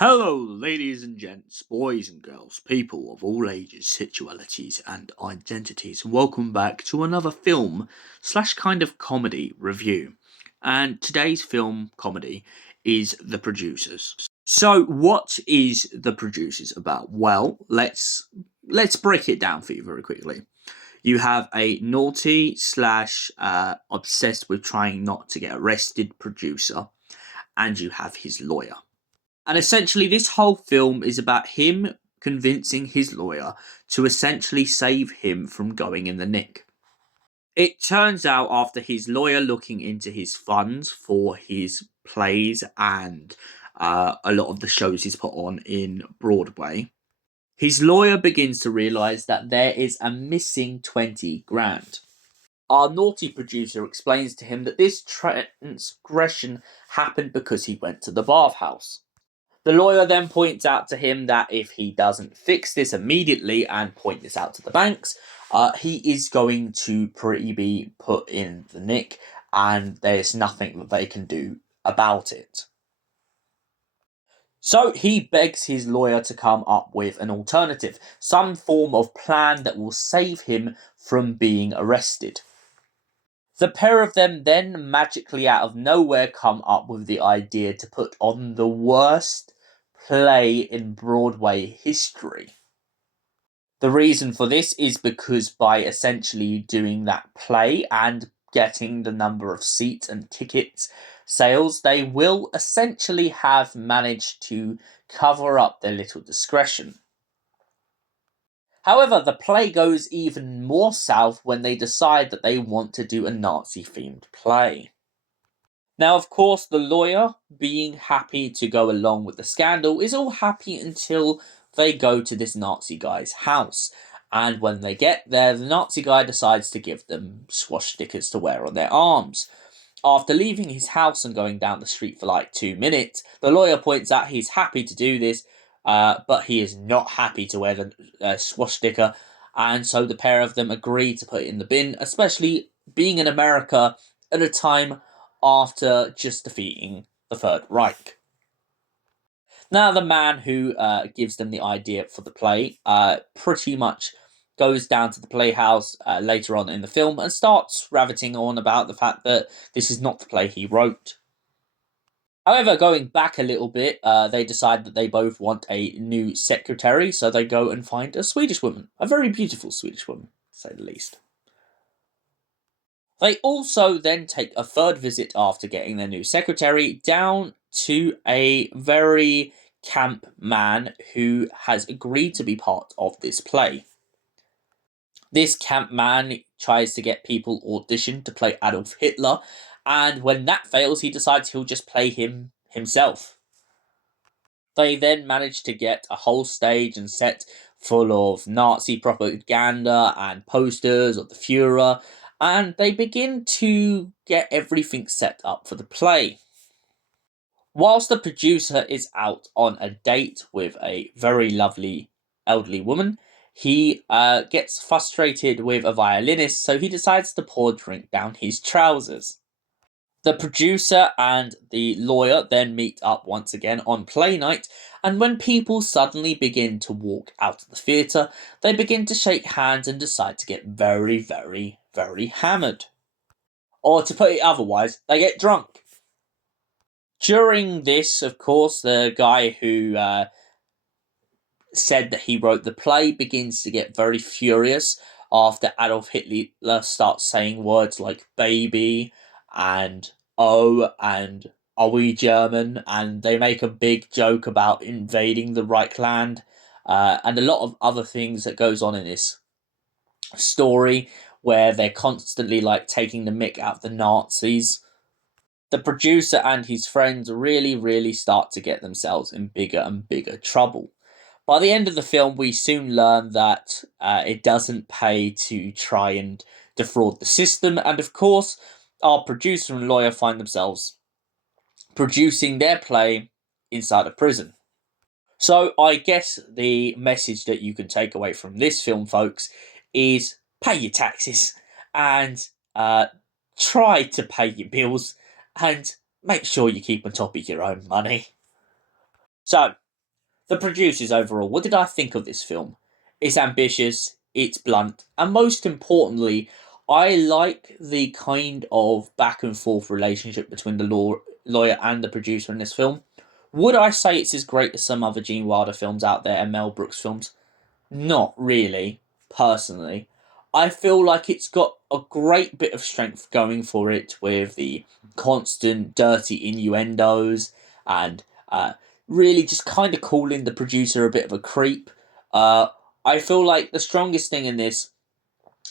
Hello, ladies and gents, boys and girls, people of all ages, sexualities, and identities. Welcome back to another film slash kind of comedy review. And today's film comedy is The Producers. So, what is The Producers about? Well, let's break it down for you very quickly. You have a naughty slash obsessed with trying not to get arrested producer, and you have his lawyer. And essentially, this whole film is about him convincing his lawyer to essentially save him from going in the nick. It turns out, after his lawyer looking into his funds for his plays and a lot of the shows he's put on in Broadway, his lawyer begins to realise that there is a missing 20 grand. Our naughty producer explains to him that this transgression happened because he went to the bathhouse. The lawyer then points out to him that if he doesn't fix this immediately and point this out to the banks, he is going to be put in the nick, and there's nothing that they can do about it. So he begs his lawyer to come up with an alternative, some form of plan that will save him from being arrested. The pair of them then magically out of nowhere come up with the idea to put on the worst play in Broadway history. The reason for this is because by essentially doing that play and getting the number of seats and tickets sales, they will essentially have managed to cover up their little discretion. However, the play goes even more south when they decide that they want to do a Nazi-themed play. Now, of course, the lawyer, being happy to go along with the scandal, is all happy until they go to this Nazi guy's house. And when they get there, the Nazi guy decides to give them swastikas to wear on their arms. After leaving his house and going down the street for like 2 minutes, the lawyer points out he's happy to do this, but he is not happy to wear the swastika, and so the pair of them agree to put it in the bin, especially being in America at a time after just defeating the Third Reich. Now, the man who gives them the idea for the play pretty much goes down to the playhouse later on in the film and starts raveting on about the fact that this is not the play he wrote. However, going back a little bit, they decide that they both want a new secretary, so they go and find a Swedish woman. A very beautiful Swedish woman, to say the least. They also then take a third visit after getting their new secretary down to a very camp man who has agreed to be part of this play. This camp man tries to get people auditioned to play Adolf Hitler, and when that fails, he decides he'll just play him himself. They then manage to get a whole stage and set full of Nazi propaganda and posters of the Fuhrer, and they begin to get everything set up for the play. Whilst the producer is out on a date with a very lovely elderly woman, he gets frustrated with a violinist, so he decides to pour drink down his trousers. The producer and the lawyer then meet up once again on play night, and when people suddenly begin to walk out of the theatre, they begin to shake hands and decide to get very, very, very hammered. Or to put it otherwise, they get drunk. During this, of course, the guy who said that he wrote the play begins to get very furious after Adolf Hitler starts saying words like baby and oh and are we German, and they make a big joke about invading the Reichland and a lot of other things that goes on in this story where they're constantly like taking the mick out of the Nazis. The producer and his friends really start to get themselves in bigger and bigger trouble. By the end of the film, we soon learn that it doesn't pay to try and defraud the system, and of course, our producer and lawyer find themselves producing their play inside a prison. So I guess the message that you can take away from this film, folks, is pay your taxes and try to pay your bills and make sure you keep on top of your own money. So, The producers overall, what did I think of this film? It's ambitious, it's blunt, and most importantly, I like the kind of back and forth relationship between the lawyer and the producer in this film. Would I say it's as great as some other Gene Wilder films out there and Mel Brooks films? Not really, personally. I feel like it's got a great bit of strength going for it with the constant dirty innuendos and really just kind of calling the producer a bit of a creep. Uh, I feel like the strongest thing in this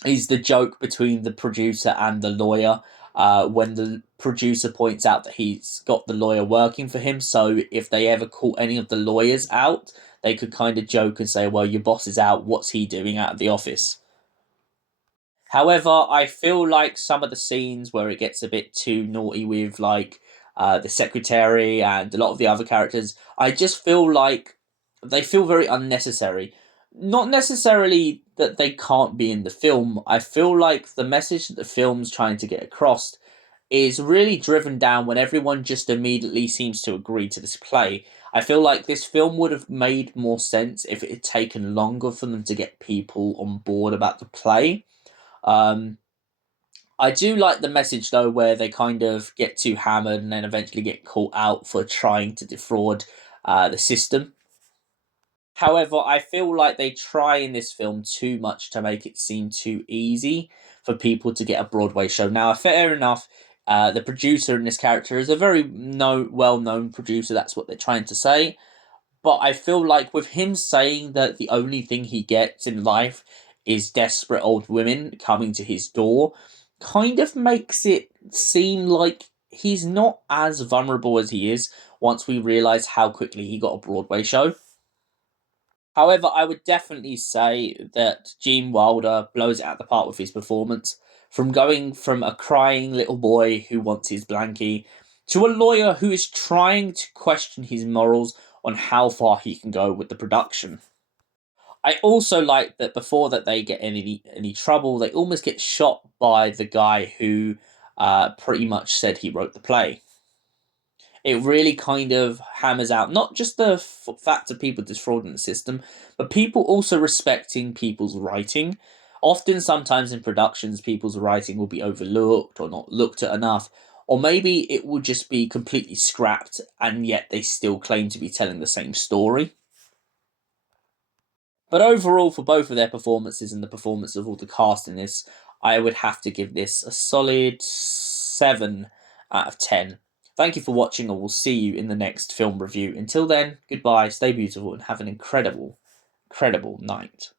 is the joke between the producer and the lawyer. When the producer points out that he's got the lawyer working for him, so if they ever caught any of the lawyers out, they could kind of joke and say, well, your boss is out, what's he doing out of the office? However, I feel like some of the scenes where it gets a bit too naughty with, like, the secretary and a lot of the other characters, I just feel like they feel very unnecessary. Not necessarily that they can't be in the film, I feel like the message that the film's trying to get across is really driven down when everyone just immediately seems to agree to this play. I feel like this film would have made more sense if it had taken longer for them to get people on board about the play. Um, I do like the message though, where they kind of get too hammered and then eventually get caught out for trying to defraud the system. However, I feel like they try in this film too much to make it seem too easy for people to get a Broadway show. Now, fair enough, the producer in this character is a very well-known producer. That's what they're trying to say. But I feel like with him saying that the only thing he gets in life is desperate old women coming to his door, kind of makes it seem like he's not as vulnerable as he is once we realise how quickly he got a Broadway show. However, I would definitely say that Gene Wilder blows it out the park with his performance. From going from a crying little boy who wants his blankie to a lawyer who is trying to question his morals on how far he can go with the production. I also like that before that they get any trouble, they almost get shot by the guy who pretty much said he wrote the play. It really kind of hammers out not just the fact of people defrauding the system, but people also respecting people's writing. Often, sometimes in productions, people's writing will be overlooked or not looked at enough, or maybe it will just be completely scrapped, and yet they still claim to be telling the same story. But overall, for both of their performances and the performance of all the cast in this, I would have to give this a solid 7 out of 10. Thank you for watching, and we'll see you in the next film review. Until then, goodbye, stay beautiful, and have an incredible, incredible night.